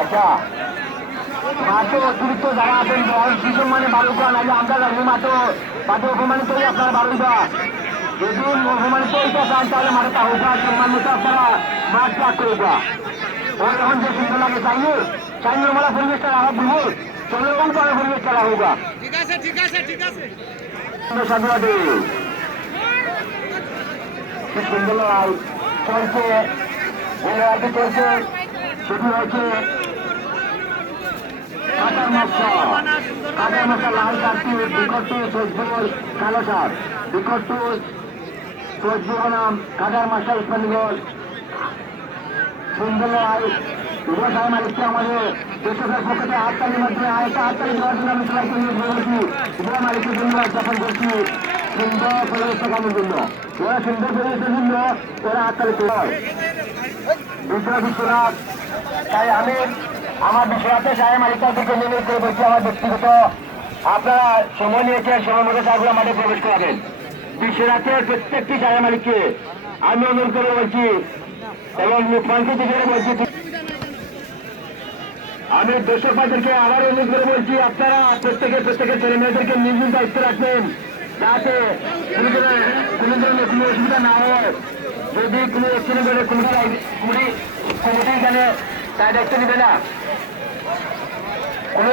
আচ্ছা। মাঠে অতিরিক্ত যারা আছেন শিশু মানে বালুকা, নাহলে আমরা মাঠে মাঠে অপমানিত হয়ে আপনারা বালুকা। যদি অপমানিত হইতে চান, তাহলে মাঠে তাহুকা সম্মান মতো আপনারা মাঠ ত্যাগ করে দেওয়া ওর এখন যে সুন্দর লাগে চাইলে চাইলে আমরা পরিবেশটা বলব চলে এবং পরে পরিবেশটা রাখুকা ঠিক আছে ঠিক আছে ঠিক আছে সাধুবাদী কি সুন্দর লড়াই চলছে লড়াইটি চলছে সেটি হচ্ছে কাটার মশা লাল বিকট্টু সজবুল কালো সাপ বিকট্টু সজবুল নাম কাটার মাস্টার ইসমানিগঞ্জ লড়াই ব্যবসায় মালিককে আমাদের দেশের পক্ষে হাততালির মাধ্যমে আরেকটা হাততালি দেওয়ার জন্য আমি সবাইকে নিয়ে বলেছি ব্যবসায় মালিকের ধন্যবাদ জ্ঞাপন করছি। সুন্দর পরিবেশ দেখানোর জন্য। ওরা সুন্দর পরিবেশের জন্য ওরা হাততালি হয় বিশ্বনাথ বিশ্বনাথ তাই আমি সাহেব মালিককে আপনারা সময় নিয়েছেন, সময় মতো সাহেবরা মাঠে প্রবেশ করাবেন। বিশ্বনাথের প্রত্যেকটি সাহেব মালিককে আমি অনুরোধ করে বলছি, এবং মুখ্যমন্ত্রী থেকে বলছি আমি দর্শকদেরকে আবার অনুরোধ করে বলছি, আপনারা প্রত্যেকে প্রত্যেকের ছেলে মেয়েদেরকে নিজ নিজ দায়িত্ব রাখবেন, যাতে কোনো ধরনের কোনো অসুবিধা না হয়। যদি কোনো অ্যাক্সিডেন্ট হলে কোনো কমিটি এখানে তার দায়িত্ব নেবে না। কোনো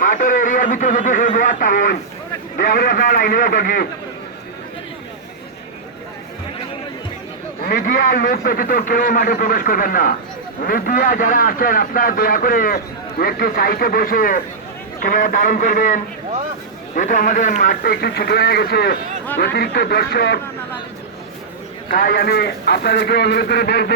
মাঠের এরিয়ার ভিতরে যদি সেই বোয়ার তাহন দেওয়ার আপনার লাইনে থাকি মিডিয়ার লোক ব্যতীত কেউ মাঠে প্রবেশ করবেন না। মিডিয়া যারা আছেন, আপনারা দয়া করে একটু সাইটে বসে ক্যামেরা ধারণ করবেন। যেহেতু আমাদের মাঠটা একটু ছোট হয়ে গেছে, অতিরিক্ত দর্শক। তাই আমি আপনাদেরকে অনুরোধ করে বলব